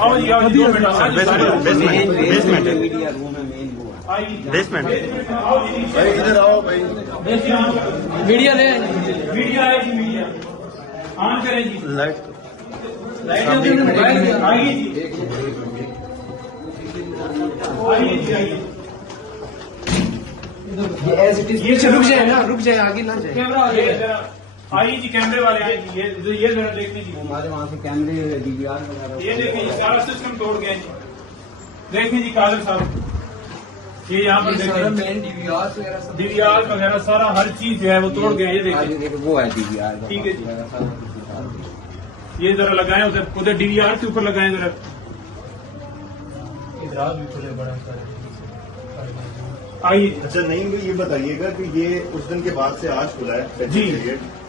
आओ जी, 2 minute basement है, basement भाई इधर आओ भाई। मीडिया ले मीडिया आए जी, मीडिया ऑन करें जी, लाइट लाइट आइए जी, आइए जी, आइए। ये रुक जाए ना, रुक जाए, आगे ना जाए। कैमरा आ गया जरा, आइए जी, कैमरे वाले आए जी, ये जरा देख लीजिए, हमारे वहाँ से कैमरे DVR वगैरह ये देखें जी, सारा सिस्टम तोड़ गया जी। देखें जी कादर साहब, ये यहाँ पर देखें मेन DVR वगैरह सब DVR वगैरह सारा हर चीज जो है वो तोड़ गया। ये देखें, वो है DVR। ठीक है जी, ये जरा लगाएं उधर DVR के ऊपर लगाएं जरा। इधर भी खुले बड़ा आइए। अच्छा नहीं, ये बताइएगा कि ये उस दिन के बाद से आज खुला है जी।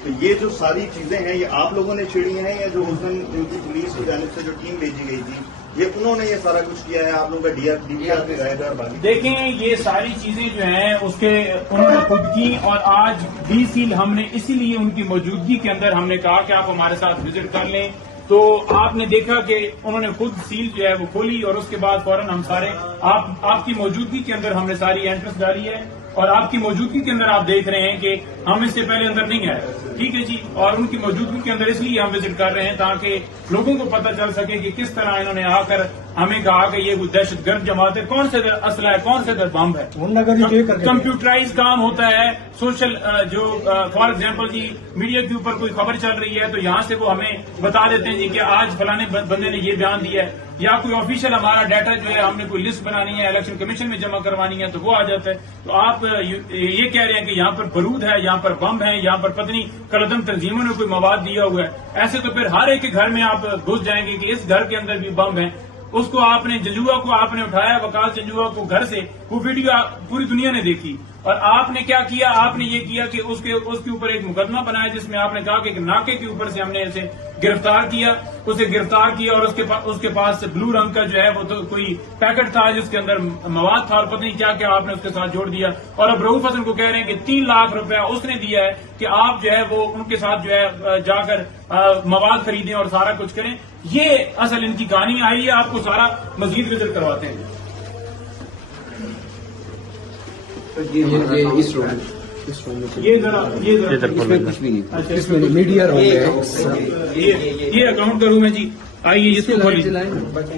तो ये जो सारी चीजें हैं ये आप लोगों ने छेड़ी हैं या जो उस दिन उनकी पुलिस की जानिब से जो टीम भेजी गई थी ये उन्होंने ये सारा कुछ किया है? आप लोगों का DVR पे गए थे और बाकी देखें, ये सारी चीजें जो हैं उसके उन्होंने खुद की, और आज DCL हमने इसीलिए उनकी मौजूदगी के अंदर हमने कहा कि आप हमारे साथ विजिट कर लें। तो आपने देखा कि उन्होंने खुद सील जो है वो खोली और उसके बाद फौरन हम सारे आपकी मौजूदगी के अंदर हमने सारी एंट्रेंस डाली है, और आपकी मौजूदगी के अंदर आप देख रहे हैं कि हम इससे पहले अंदर नहीं आए, ठीक है जी। और उनकी मौजूदगी के अंदर इसलिए हम विजिट कर रहे हैं ताकि लोगों को पता चल सके कि किस तरह इन्होंने आकर हमें कहा कि ये कोई दहशतगर्द जमात है, कौन से असला है, कौन से बम है। कंप्यूटराइज काम होता है, सोशल जो फॉर एग्जाम्पल जी मीडिया के ऊपर कोई खबर चल रही है तो यहाँ से वो हमें बता देते हैं जी कि आज फलाने बंदे ने ये बयान दिया है, या कोई ऑफिशियल हमारा डाटा जो है हमने कोई लिस्ट बनानी है, इलेक्शन कमीशन में जमा करवानी है तो वो आ जाता है। तो आप ये कह रहे हैं कि यहाँ पर बारूद है, यहाँ पर बम है, यहाँ पर पत्नी कलदम तंजीमों ने कोई मवाद दिया हुआ है, ऐसे तो फिर हर एक के घर में आप घुस जाएंगे कि इस घर के अंदर भी बम है। उसको आपने जंजुआ को आपने उठाया, वकास जंजुआ को घर से, वो वीडियो पूरी दुनिया ने देखी, और आपने क्या किया, आपने ये किया कि उसके ऊपर एक मुकदमा बनाया जिसमें आपने कहा कि एक नाके के ऊपर से हमने इसे गिरफ्तार किया, और उसके पास ब्लू रंग का जो है वो तो कोई पैकेट था जिसके अंदर मवाद था और पता नहीं क्या क्या आपने उसके साथ जोड़ दिया। और अब रऊफ हसन को कह रहे हैं कि 3 लाख रुपया उसने दिया है कि आप जो है वो उनके साथ जो है जाकर मवाद खरीदें और सारा कुछ करें। ये असल इनकी कहानी आई है, आपको सारा मजीद विजिट करवाते हैं। ये जरा कुछ भी नहीं। अच्छा, इसमें मीडिया ये अकाउंट का रूम है जी। आइए इसको खोलिए,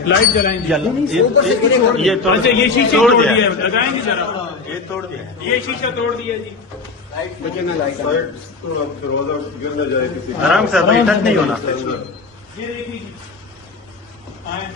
लाइट जलाएं ये तोड़ अच्छा, ये शीशे तोड़ दिया है, लगाएंगे जरा, ये तोड़ दिया, ये शीशा तोड़ दिया जी। फिरोजा गिर न जाए किसी आराम से, भाई टच नहीं होना। ये देखिए जी, आए।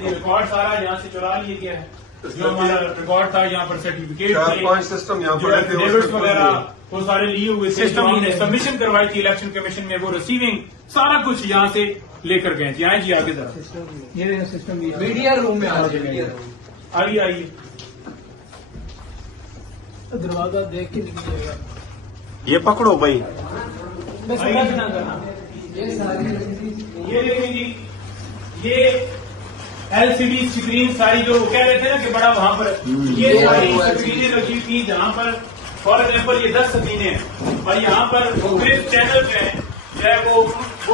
रिकॉर्ड सारा यहाँ से चुरा लिए गया है, जो हमारा रिकॉर्ड था यहाँ पर सर्टिफिकेट 4-5 सिस्टम यहाँ पर डेविड्स वगैरह वो सारे लिए हुए थे, जो हमने सबमिशन करवाई थी इलेक्शन कमीशन में, वो रिसीविंग सारा कुछ यहाँ से लेकर गए जी। आए जी आगे जरा, ये सिस्टम मीडिया रूम में आइए आइए, दरवाजा देख के निकलिएगा। ये पकड़ो भाई, ये देखें जी, ये LCD स्क्रीन सारी जो कह रहे थे ना कि बड़ा वहां पर, ये सारी स्क्रीनें रखी थी जहां पर फॉर एग्जाम्पल ये 10 स्क्रीनें हैं, और यहाँ पर मुख्तलिफ चैनल जो है वो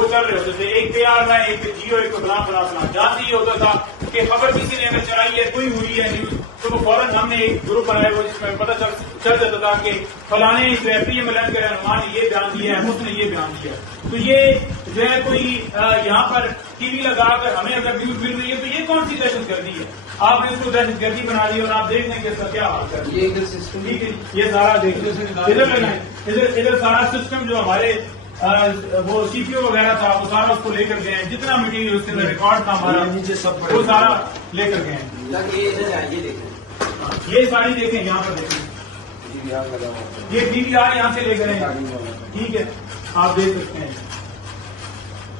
चल रहे होते थे, एक पे आ रहा है, एक पे जियो, एक पे फला फला फला। जहाँ से ये होता था कि खबर किसी ने अगर चलाई है, कोई हुई है न्यूज, तो वो फौरन हमने एक ग्रुप बनाया हुआ जिसमें पता चल जाता था कि फलाने जो है PMLN के रहनुमा ने ये बयान दिया है, उसने ये बयान दिया है। तो ये जो है कोई यहाँ पर TV लगाकर हमें अगर न्यूज मिल रही है तो ये कौन सी दहशतगर्दी है? आपने इसको दहशतगर्दी बना दी और आप देख लें कि इसका क्या हाल कर, ये इधर सिस्टम, ठीक है, ये सारा देखिए, इधर सारा सिस्टम जो हमारे वो CPU वगैरह था वो सारा उसको लेकर गए हैं, जितना मटीरियल उसके अंदर रिकॉर्ड था हमारा वो सारा लेकर गए हैं। ये सारी देखें, यहाँ पर देखें, ये DVR यहाँ से ले गए हैं, ठीक है, आप देख सकते हैं।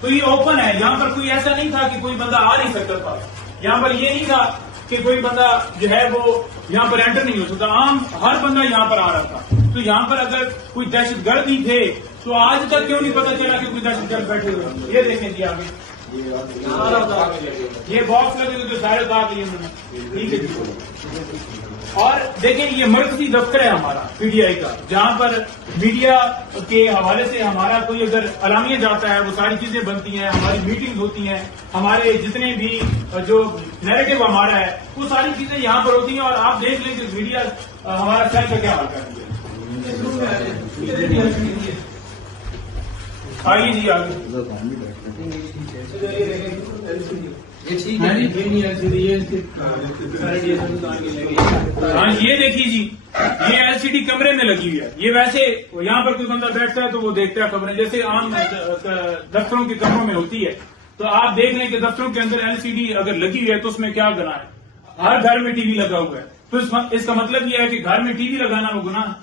तो ये ओपन है, यहाँ पर कोई ऐसा नहीं था कि कोई बंदा आ नहीं सकता था, यहाँ पर ये नहीं था कि कोई बंदा जो है वो यहाँ पर एंटर नहीं हो सकता, आम हर बंदा यहाँ पर आ रहा था। तो यहाँ पर अगर कोई दहशतगर्द भी थे तो आज तक क्यों नहीं पता चला कि कोई दहशतगर्द बैठे हुए? ये देखें जी आगे, ये बॉक्स लगे हुए जो सारे दाग लिए उन्होंने, ठीक है जी। और देखिए ये मरकजी दफ्तर है हमारा पीटीआई का, जहां पर मीडिया के हवाले से हमारा कोई अगर अलामिया जाता है वो सारी चीजें बनती हैं, हमारी मीटिंग होती हैं, हमारे जितने भी जो नैरेटिव हमारा है वो सारी चीजें यहाँ पर होती हैं। और आप देख लें कि मीडिया हमारा सेल का क्या हाल कर दिया। आइए जी आगे। ये ठीक है, ये नहीं एलसीडी, ये हाँ ये देखिए जी, ये एलसीडी कमरे में लगी हुई है। ये वैसे यहाँ पर कोई बंदा बैठता है तो वो देखता है खबरें, जैसे आम दफ्तरों के कमरों में होती है। तो आप देख लें कि दफ्तरों के अंदर एलसीडी अगर लगी हुई है तो उसमें क्या गुनाह है। हर घर में टीवी लगा हुआ है, तो इसका मतलब ये है कि घर में टीवी लगाना वो गुनाह है।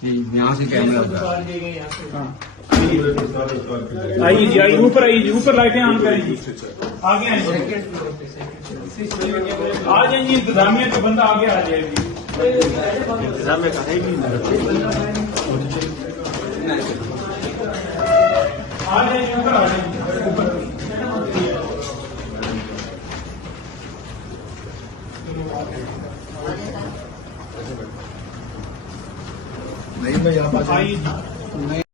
यहाँ से कैमरा आइए जी, आइए ऊपर, आइए जी ऊपर, लाइटें ऑन करें जी, आगे आइए, आ जाए जी। इंतजामिया का बंदा आगे आ जाए जी। इंतजाम में कहीं भी आ जाए जी, ऊपर आ जाए ऊपर। नहीं मैं यहाँ आइए जी।